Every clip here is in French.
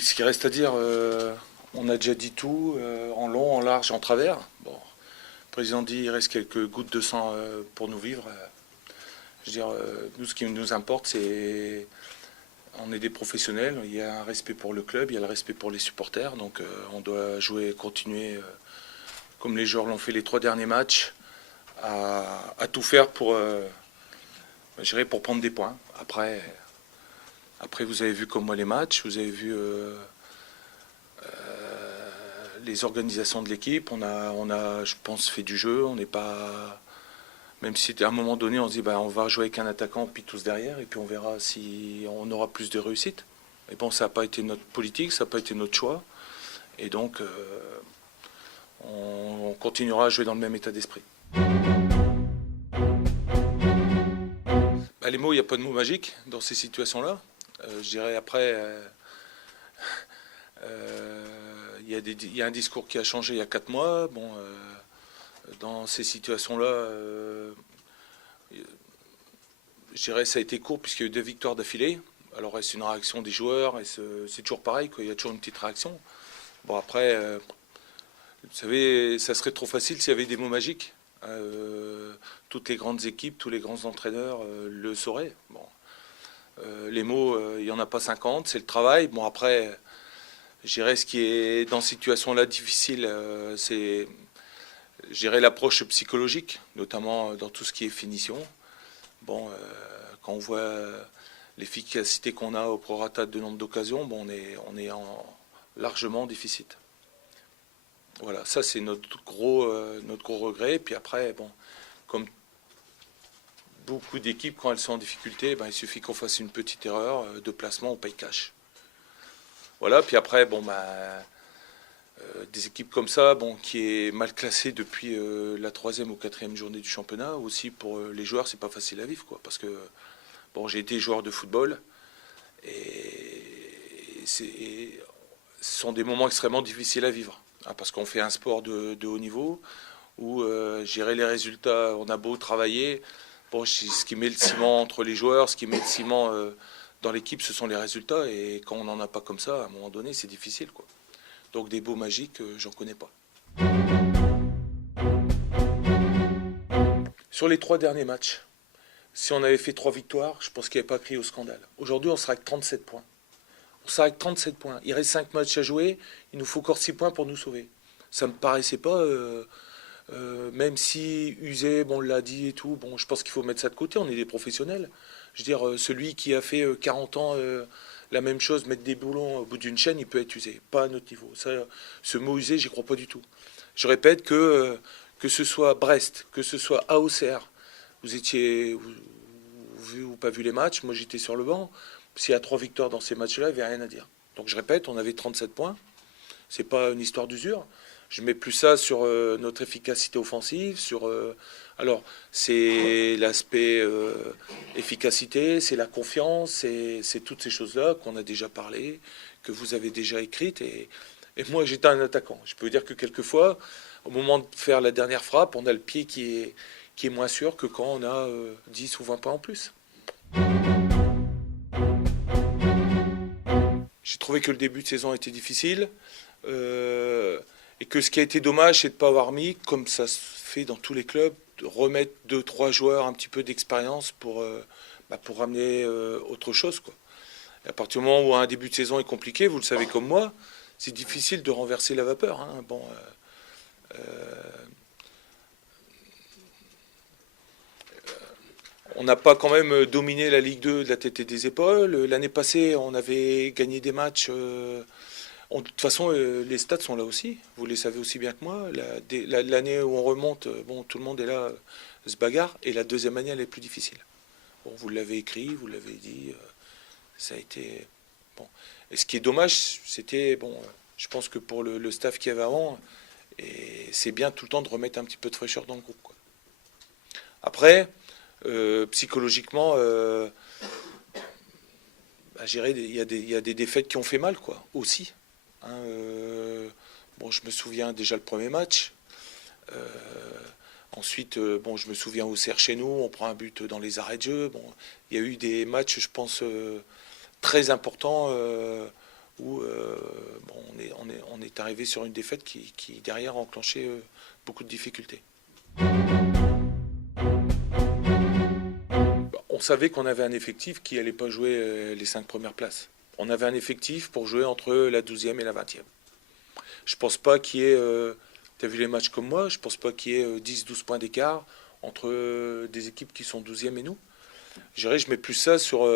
Ce qui reste à dire, on a déjà dit tout, en long, en large, en travers. Bon, le président dit il reste quelques gouttes de sang pour nous vivre. Je veux dire, nous, ce qui nous importe, c'est on est des professionnels, il y a un respect pour le club, il y a le respect pour les supporters, donc on doit jouer, continuer, comme les joueurs l'ont fait les 3 derniers matchs, à tout faire pour, je dirais, pour prendre des points. Après, vous avez vu comme moi les matchs, vous avez vu les organisations de l'équipe. On a, je pense, fait du jeu. On n'est pas, même si à un moment donné, on se dit, bah, on va jouer avec un attaquant, puis tous derrière, et puis on verra si on aura plus de réussite. Mais bon, ça n'a pas été notre politique, ça n'a pas été notre choix, et donc on continuera à jouer dans le même état d'esprit. Bah, les mots, il n'y a pas de mots magiques dans ces situations-là. Je dirais après. Il y a un discours qui a changé il y a 4 mois. Bon, dans ces situations-là, je dirais que ça a été court puisqu'il y a eu 2 victoires d'affilée. Alors est-ce une réaction des joueurs? C'est toujours pareil, quoi. Il y a toujours une petite réaction. Bon après, vous savez, ça serait trop facile s'il y avait des mots magiques. Toutes les grandes équipes, tous les grands entraîneurs le sauraient. Bon, les mots, il n'y en a pas 50, c'est le travail. Bon après, je dirais ce qui est dans cette situation-là difficile, c'est, je dirais, l'approche psychologique, notamment dans tout ce qui est finition. Bon, quand on voit l'efficacité qu'on a au prorata de nombre d'occasions, bon, on est largement en déficit. Voilà, ça c'est notre gros regret. Et puis après, bon, comme beaucoup d'équipes, quand elles sont en difficulté, ben, il suffit qu'on fasse une petite erreur de placement, on paye cash. Voilà, puis après, bon, bah, des équipes comme ça, bon, qui est mal classée depuis la 3e ou 4e journée du championnat, aussi pour les joueurs, c'est pas facile à vivre, quoi. Parce que, bon, j'ai été joueur de football, et ce sont des moments extrêmement difficiles à vivre. Hein, parce qu'on fait un sport de haut niveau, où gérer les résultats, on a beau travailler, bon, ce qui met le ciment entre les joueurs, ce qui met le ciment dans l'équipe, ce sont les résultats. Et quand on n'en a pas comme ça, à un moment donné, c'est difficile, quoi. Donc des mots magiques, j'en connais pas. Sur les 3 derniers matchs, si on avait fait 3 victoires, je pense qu'il n'y avait pas crié au scandale. Aujourd'hui, on sera avec 37 points. On sera avec 37 points. Il reste 5 matchs à jouer, il nous faut encore 6 points pour nous sauver. Ça me paraissait pas, même si usé, bon, on l'a dit et tout, bon, je pense qu'il faut mettre ça de côté, on est des professionnels. Je veux dire, celui qui a fait 40 ans la même chose, mettre des boulons au bout d'une chaîne, il peut être usé. Pas à notre niveau. Ça, ce mot usé, j'y crois pas du tout. Je répète que ce soit Brest, que ce soit AOCR, vous étiez, vous vu ou pas vu les matchs, moi j'étais sur le banc. S'il y a 3 victoires dans ces matchs-là, il n'y avait rien à dire. Donc je répète, on avait 37 points. C'est pas une histoire d'usure. Je mets plus ça sur notre efficacité offensive, alors c'est l'aspect efficacité, c'est la confiance, c'est toutes ces choses-là qu'on a déjà parlé, que vous avez déjà écrites. Et moi, j'étais un attaquant. Je peux vous dire que quelquefois, au moment de faire la dernière frappe, on a le pied qui est moins sûr que quand on a 10 ou 20 points en plus. J'ai trouvé que le début de saison était difficile. Et que ce qui a été dommage, c'est de ne pas avoir mis, comme ça se fait dans tous les clubs, de remettre 2, 3 joueurs un petit peu d'expérience pour ramener autre chose, quoi. Et à partir du moment où un début de saison est compliqué, vous le savez comme moi, c'est difficile de renverser la vapeur. Hein. Bon, on n'a pas quand même dominé la Ligue 2 de la tête et des épaules. L'année passée, on avait gagné des matchs. De toute façon, les stats sont là aussi. Vous les savez aussi bien que moi. L'année où on remonte, bon, tout le monde est là, se bagarre. Et la deuxième année, elle est plus difficile. Bon, vous l'avez écrit, vous l'avez dit. Ça a été bon. Et ce qui est dommage, c'était bon. Je pense que pour le staff qu'il y avait avant, et c'est bien tout le temps de remettre un petit peu de fraîcheur dans le groupe, quoi. Après, psychologiquement, bah, il y a des défaites qui ont fait mal, quoi, aussi. Hein, bon, je me souviens déjà le premier match. Euh, Ensuite, bon, je me souviens au CR chez nous, on prend un but dans les arrêts de jeu. Bon, il y a eu des matchs, je pense, très importants où bon, on est arrivé sur une défaite qui derrière a enclenché beaucoup de difficultés. On savait qu'on avait un effectif qui n'allait pas jouer les 5 premières places. On avait un effectif pour jouer entre la 12e et la 20e. Je pense pas qu'il y ait, tu as vu les matchs comme moi, je pense pas qu'il y ait 10-12 points d'écart entre des équipes qui sont 12e et nous. Je mets plus ça sur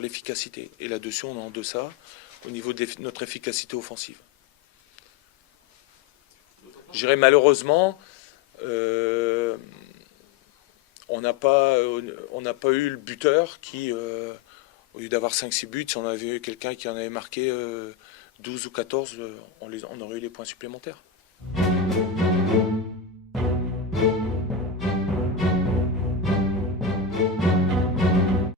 l'efficacité. Et là-dessus, on est en deçà au niveau de notre efficacité offensive. Je dirais malheureusement, on n'a pas eu le buteur qui, au lieu d'avoir 5-6 buts, si on avait eu quelqu'un qui en avait marqué 12 ou 14, on aurait eu les points supplémentaires.